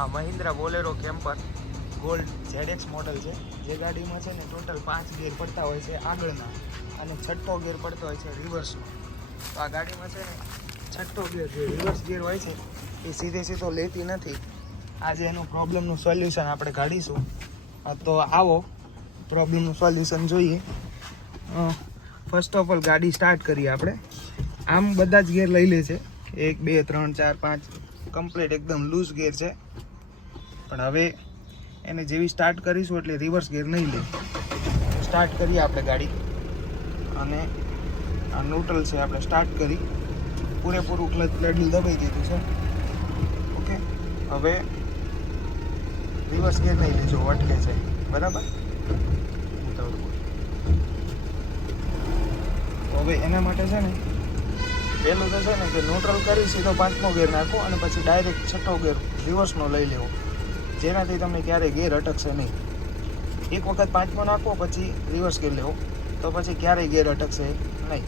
આ Mahindra Bolero camper gold ZX model છે, જે ગાડીમાં છે ને ટોટલ 5 ગિયર પડતા હોય છે આગળના, અને 6થો ગિયર પડતો હોય છે રિવર્સનો. તો આ ગાડીમાં છે ને 6થો ગિયર જે રિવર્સ ગિયર હોય છે એ સીધો લેતી નથી. આજે એનું પ્રોબ્લેમનું સોલ્યુશન આપણે કાઢીશું. તો આવો પ્રોબ્લેમનું સોલ્યુશન જોઈએ. ફર્સ્ટ ઓફ ઓલ ગાડી સ્ટાર્ટ કરીએ આપણે. આમ બધા જ ગિયર લઈ લે છે, 1 2 3 4 5 કમ્પ્લીટ એકદમ લૂઝ ગિયર છે. પણ હવે એને જેવી સ્ટાર્ટ કરીશું એટલે રિવર્સ ગિયર નહીં લે. સ્ટાર્ટ કરીએ આપણે ગાડી, અને આ ન્યુટ્રલ છે આપણે સ્ટાર્ટ કરી, પૂરેપૂરું ક્લચ પેડલ દબાઈ દીધું છે. ઓકે, હવે રિવર્સ ગિયર નહીં લેજો, અટકે છે. બરાબર. હવે એના માટે છે ને પહેલું તો છે ને કે ન્યુટ્રલ કરી સીધો 5મો ગિયર નાખો, અને પછી ડાયરેક્ટ 6થો ગિયર રિવર્સનો લઈ લેવો, જેનાથી તમને ક્યારેય ગિયર અટકશે નહીં. એક વખત 5મો નાખો પછી રિવર્સ ગિયર લેવો, તો પછી ક્યારેય ગિયર અટકશે નહીં.